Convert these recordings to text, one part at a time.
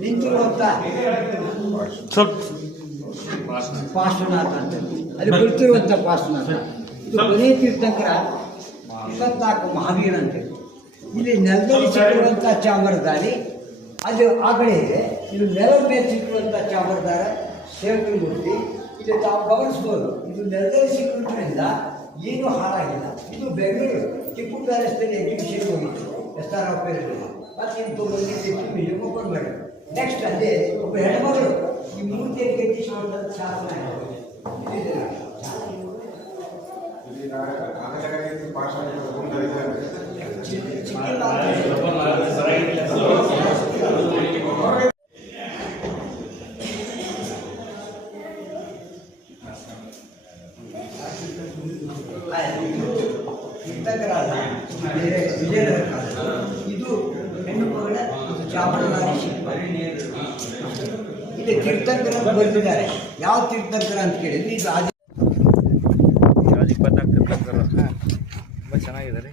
ನಿಂತಿರುವಂತ ಪಾರ್ಶ್ವನಾಥ ಅಂತ ಅಲ್ಲಿ ಕುಳಿತಿರುವಂಥ ಪಾರ್ಶ್ವನಾಥ ಇದು ಕೊನೆಯ ತೀರ್ಥಂಕರ 24 ಮಹಾವೀರ ಅಂತೇಳಿ. ಇಲ್ಲಿ ನೆಲದಲ್ಲಿ ಸಿಕ್ಕಿರುವಂಥ ಚಾಮರದಾರಿ ಅದು ಆ ಕಡೆ ಇದೆ. ಇದು ನೆಲದ ಮೇಲೆ ಸಿಕ್ಕಿರುವಂಥ ಚಾಮರದಾರ ಸೇವಕರ ಮೂರ್ತಿ. ಇದು ತಾವು ಗಮನಿಸ್ಬೋದು, ಇದು ನೆಲದಲ್ಲಿ ಸಿಕ್ಕಿರೋದ್ರಿಂದ ಏನೂ ಹಾಳಾಗಿಲ್ಲ. ಇದು ಬೆಂಗಳೂರು ಟಿಪ್ಪು ಪ್ಯಾಲೇಸ್ನಲ್ಲಿ ಎಕ್ಸಿಬಿಷನ್ ಹೋಗಿತ್ತು SRF ಪೇರಲ್ಲಿ. ಮತ್ತು ಇದು ಮ್ಯೂಸಿಯಮ್ ಓಪನ್ ಮಾಡಿ ನೆಕ್ಸ್ಟ್ ಅಲ್ಲೇ ಒಬ್ಬ ಹೆಣ್ಮಗಳು ಈ ಮೂರ್ತಿಯನ್ನು ಕೆತ್ತಿಸುವಂಥದ್ದು ಶಾಸನ ವಿಜಯನಗರ ಕಾಲ. ಇದು ಹೆಣ್ಣು ಮಗಳ ಚಾಮರಾಜ ಇಲ್ಲಿ ತೀರ್ಥಂಕರ ಬರೆದಿದ್ದಾರೆ. ಯಾವ ತೀರ್ಥಂಕರ ಅಂತ ಕೇಳಿದ್ರೆ ಇದು 24 ತೀರ್ಥಂಕರ ತುಂಬ ಚೆನ್ನಾಗಿದ್ದಾರೆ.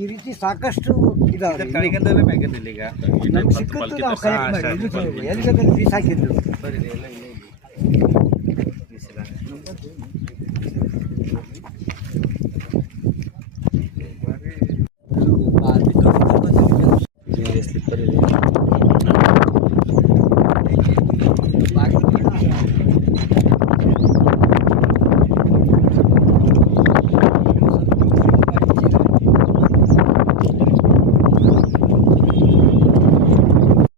ಈ ರೀತಿ ಸಾಕಷ್ಟು ಇದಾವೆ. ನಮ್ಗೆ ಸಿಕ್ಕತ್ತು ನಾವು ಕಲೆಕ್ಟ್ ಮಾಡಿ ಎಲ್ಲಿ ಬೇಕಾದ್ರೆ ಫೀಸ್ ಹಾಕಿದ್ರು.